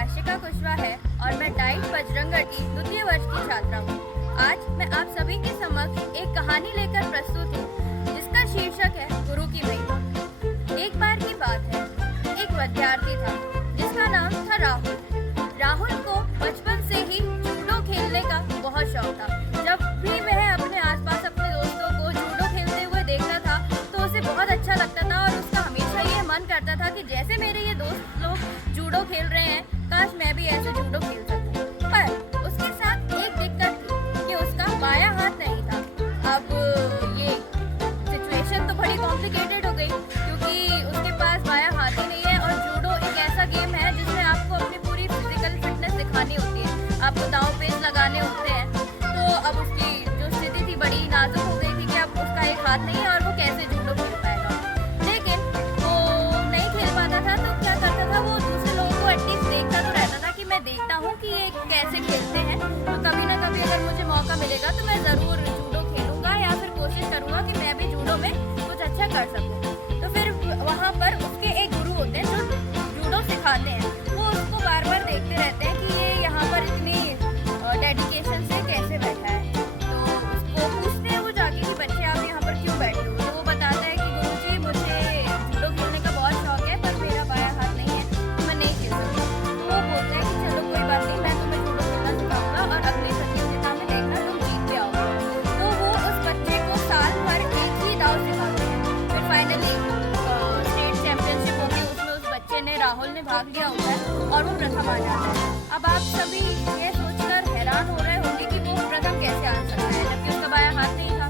याशिका कुशवाहा है और मैं डाइट बजरंगटी द्वितीय वर्ष की छात्रा हूँ। आज मैं आप सभी के समक्ष एक कहानी लेकर प्रस्तुत हूँ जिसका शीर्षक है गुरु की महिमा। एक बार की बात है, एक विद्यार्थी था जिसका नाम था राहुल। राहुल को बचपन से ही जूडो खेलने का बहुत शौक था। जब भी वह अपने आसपास अपने दोस्तों को जूडो खेलते हुए देखता था तो उसे बहुत अच्छा लगता था और उसका हमेशा ये मन करता था कि जैसे मेरे ये दोस्त लोग जूडो खेल रहे हैं, काश मैं भी ऐसे जूडो खेल सकूं। पर उसके साथ एक दिक्कत थी कि उसका बायां हाथ नहीं था। अब ये सिचुएशन तो बड़ी कॉम्प्लिकेटेड हो गई क्योंकि उसके पास बायां हाथ ही नहीं है और जूडो एक ऐसा गेम है जिसमें आपको अपनी पूरी फिजिकल फिटनेस दिखानी होती है, आपको दांव पेच लगाने होते हैं। तो अब उसकी जो स्थिति थी बड़ी नाजुक हो गई थी कि अब उसका एक हाथ नहीं है और वो कैसे जूडो खेल पाएगा। लेकिन वो नहीं खेल पाता था तो क्या करता था, वो दूसरे लोगों को एटलीस्ट देखता तो रहता था कि मैं देखता हूँ कि ये कैसे खेलते हैं, तो कभी ना कभी अगर मुझे मौका मिलेगा तो मैं ज़रूर जूडो खेलूँगा या फिर कोशिश करूँगा कि मैं भी जूडो में कुछ अच्छा कर सकूँ। तो फिर वहाँ पर उसके एक गुरु होते हैं जो जूडो सिखाते हैं। वो उसको बार बार देखते रहते हैं कि ये यहाँ पर इतनी डेडिकेशन से कैसे बैठा है। तो उसको पूछते हैं वो जाके कि बच्चे आप यहाँ पर क्यों बैठे हो। तो वो बताता है कि गुरुजी मुझे जूडो खेलने का बहुत शौक है पर मेरा बायां हाथ नहीं है तो मैं नहीं खेल सकती। तो वो बोलता है कि चलो कोई बात नहीं, मैं तुम्हें जूडो खेलना सिखाऊंगा और अगली प्रतियोगिता में देखना तुम जीत के आओगे। तो वो उस बच्चे को साल भर एक ही दाव सिखाते हैं। फिर फाइनली स्टेट चैंपियनशिप होगी, उसमें उस बच्चे ने, राहुल ने भाग लिया होता है और वो प्रथम आ जाता है। अब आप सभी ये सोचकर हैरान हो रहे होंगे कि वो प्रथम कैसे आ सकता है जबकि उसका बायां हाथ नहीं था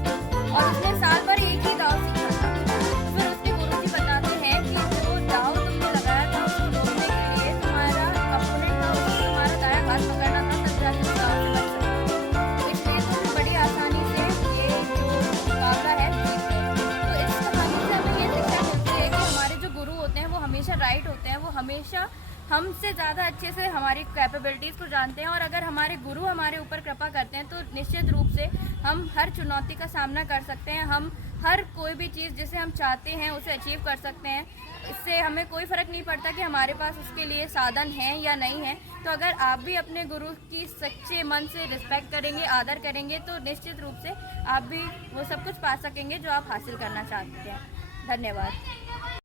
और उसने साल भर एक ही दाव सीखा था। तो फिर उसके गुरुजी बताते हैं कि जो दाव तुमने लगाया था उसको रोकने के लिए तुम्हारा अपोनेंट था, उसको तुम्हारा दायां हाथ पकड़ना था तब जाके उस दाव से बच सकते हो। इसलिए तुम बड़ी आसानी से ये जो मुकाबला है जीत गए। तो इस कहानी से हमें ये शिक्षा मिलती है कि हमारे जो गुरु होते हैं वो हमेशा राइट होते हैं, वो हमेशा हमसे ज़्यादा अच्छे से हमारी कैपेबिलिटीज़ को जानते हैं और अगर हमारे गुरु हमारे ऊपर कृपा करते हैं तो निश्चित रूप से हम हर चुनौती का सामना कर सकते हैं। हम हर कोई भी चीज़ जिसे हम चाहते हैं उसे अचीव कर सकते हैं। इससे हमें कोई फ़र्क नहीं पड़ता कि हमारे पास उसके लिए साधन हैं या नहीं है। तो अगर आप भी अपने गुरु की सच्चे मन से रिस्पेक्ट करेंगे, आदर करेंगे तो निश्चित रूप से आप भी वो सब कुछ पा सकेंगे जो आप हासिल करना चाहते हैं। धन्यवाद।